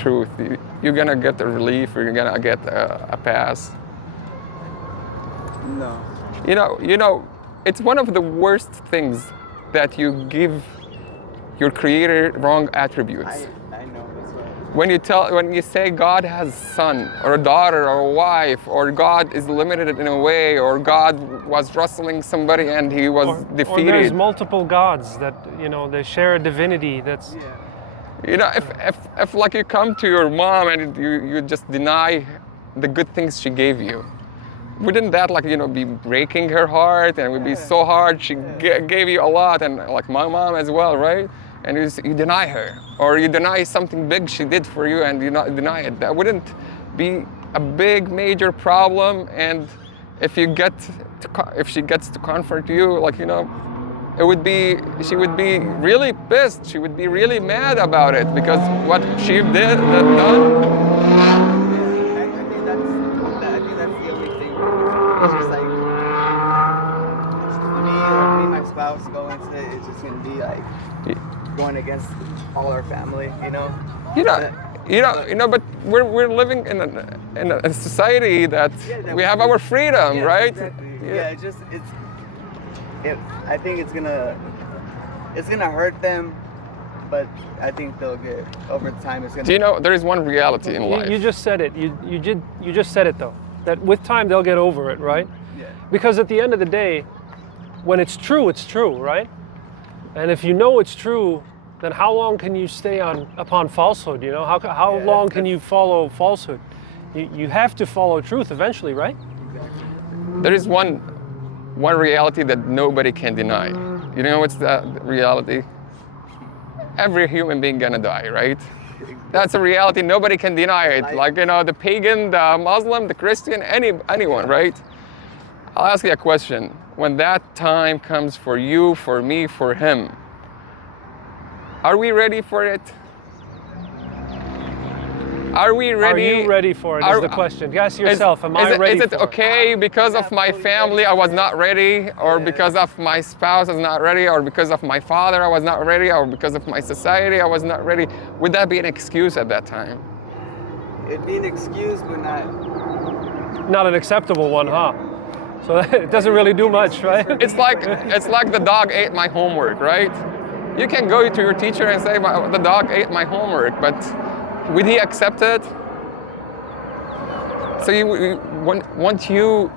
truth. You're gonna get a relief, or you're gonna get a pass. No. You know, it's one of the worst things that you give your creator wrong attributes. I know that's right. When you say God has a son or a daughter or a wife, or God is limited in a way, or God was wrestling somebody and he was defeated. Or there's multiple gods that, they share a divinity that's... Yeah. You know, if like you come to your mom and you just deny the good things she gave you, wouldn't that be breaking her heart, and it would be so hard? She gave you a lot, and like my mom as well, right? And you deny her, or you deny something big she did for you, and you not deny it. That wouldn't be a big major problem. And if she gets to comfort you, she would be really pissed. She would be really mad about it, because what she done. I think that's the only thing. It's just like me and my spouse going to it. It's just gonna be like going against all our family, But we're living in a society that we have our freedom, right? Exactly. Yeah, I think it's gonna hurt them, but I think they'll get over time. It's gonna. There is one reality in life. You just said it. You just said it though. That with time they'll get over it, right? Yeah. Because at the end of the day, when it's true, right? And if you know it's true, then how long can you stay upon falsehood? How long can you follow falsehood? You have to follow truth eventually, right? Exactly. There is one reality that nobody can deny. You know what's that reality? Every human being gonna die, right? That's a reality. Nobody can deny it. The pagan, the Muslim, the Christian, anyone, right? I'll ask you a question. When that time comes for you, for me, for him, are we ready for it? Are we ready? Are you ready for it? Is the question. Ask yourself, am I ready for it? Is it okay because of my family I was not ready, or because of my spouse I was not ready, or because of my father I was not ready, or because of my society I was not ready? Would that be an excuse at that time? It'd be an excuse, but Not an acceptable one, huh? So it doesn't really do much, right? It's like the dog ate my homework, right? You can go to your teacher and say, the dog ate my homework, but would he accept it? So once you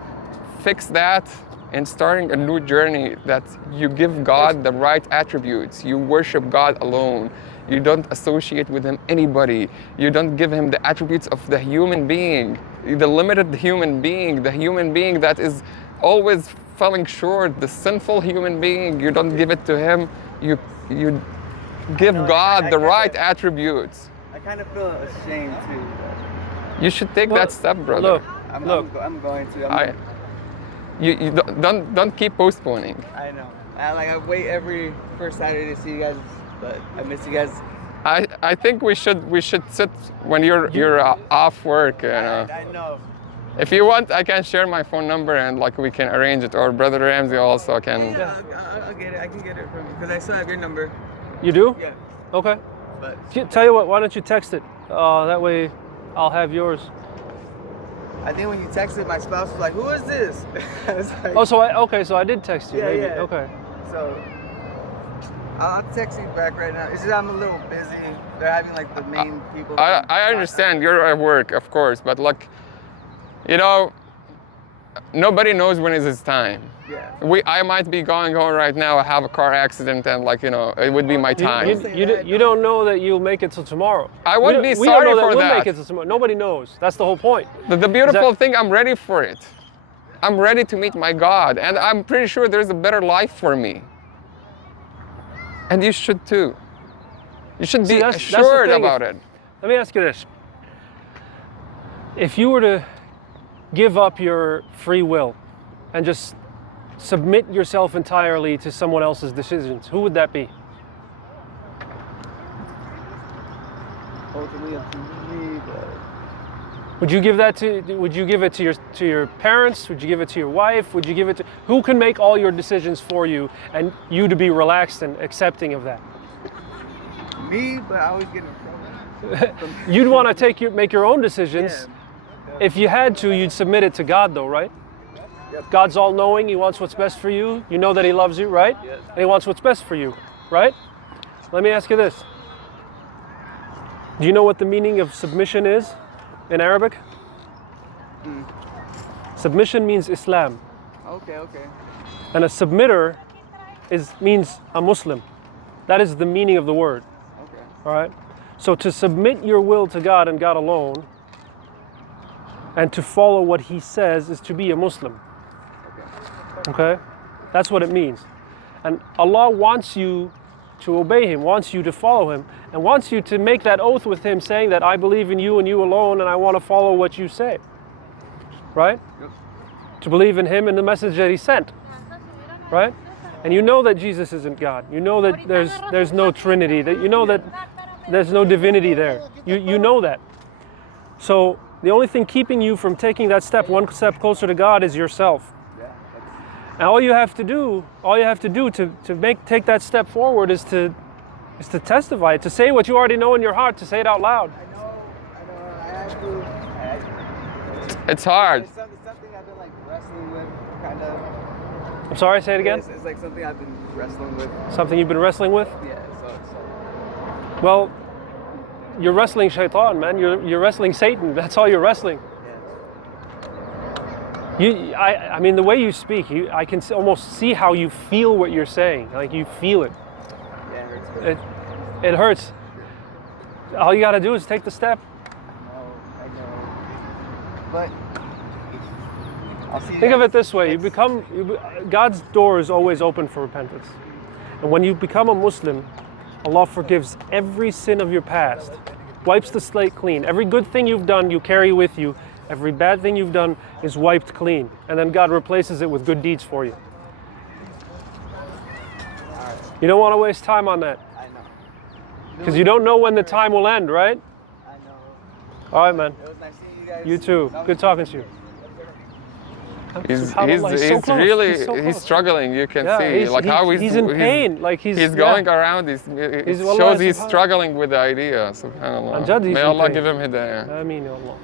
fix that and starting a new journey, that you give God the right attributes, you worship God alone, you don't associate with him anybody, you don't give him the attributes of the human being, the limited human being, the human being that is always falling short, the sinful human being, you don't give it to him, you give God the right attributes. I kind of feel ashamed too. You should take that step, brother. Look, I'm going to. You don't keep postponing. I know. I wait every first Saturday to see you guys, but I miss you guys. I think we should sit when you're off work. I know. If you want, I can share my phone number and we can arrange it. Or Brother Ramzy also can. Yeah, I'll get it. I can get it from you because I still have your number. You do? Yeah. Okay. But tell you what, why don't you text it? That way I'll have yours. I think when you texted, my spouse was like, "Who is this?" I was like, oh, so I did text you. Yeah, maybe. yeah. Okay. So I'll text you back right now. It's just I'm a little busy. They're having the main people. I understand you're at work, of course, but nobody knows when is his time. Yeah. I might be going home right now. I have a car accident, and it would be my time. You don't know that you'll make it till tomorrow. I wouldn't be we sorry don't know for that. We'll that. make it till tomorrow. Nobody knows. That's the whole point. The beautiful thing, I'm ready for it. I'm ready to meet my God, and I'm pretty sure there's a better life for me. And you should too. You should be assured about it. Let me ask you this. If you were to give up your free will and just submit yourself entirely to someone else's decisions, who would that be? Ultimately up to me, but Would you give it to your parents? Would you give it to your wife? Would you give it to who can make all your decisions for you and you to be relaxed and accepting of that? me, but I always get in trouble. You'd want to make your own decisions. Yeah. If you had to, you'd submit it to God though, right? God's all-knowing. He wants what's best for you. You know that He loves you, right? Yes. And He wants what's best for you, right? Let me ask you this. Do you know what the meaning of submission is in Arabic? Submission means Islam. Okay. And a submitter means a Muslim. That is the meaning of the word. Okay. All right? So to submit your will to God and God alone, and to follow what He says, is to be a Muslim. Okay? That's what it means. And Allah wants you to obey Him, wants you to follow Him, and wants you to make that oath with Him, saying that I believe in you and you alone, and I want to follow what you say. Right? Yep. To believe in Him and the message that He sent. Right? And you know that Jesus isn't God. You know that there's no Trinity. That you know that there's no divinity there. You know that. So the only thing keeping you from taking that step, one step closer to God, is yourself. Yeah. And all you have to do to take that step forward is to testify, to say what you already know in your heart, to say it out loud. I know. I have to. It's hard. It's something I've been like wrestling with, kind of. I'm sorry, say it again. It's like something I've been wrestling with. Something you've been wrestling with? Yeah. So. Well, you're wrestling shaitan, man. You're wrestling Satan. That's all you're wrestling. Yeah. I mean, the way you speak, I can almost see how you feel what you're saying. Like you feel it. Yeah, it hurts. It hurts. All you got to do is take the step. I know. But I'll see you Think of guys it this way: next- God's door is always open for repentance, and when you become a Muslim, Allah forgives every sin of your past, wipes the slate clean. Every good thing you've done, you carry with you. Every bad thing you've done is wiped clean, and then God replaces it with good deeds for you. You don't want to waste time on that, I know. because you don't know when the time will end, right? I know. All right, man. It was nice seeing you guys. You too. Good talking to you. He's SubhanAllah, so close. really He's so close. struggling. You can Yeah, see like how he's in pain. Like he's going yeah. around. It He's- shows Wallahi, he's subhanallah. struggling with the idea. Subhanallah. Anjad, he's May in Allah pain. give him hidayah. Ameen, ya Allah.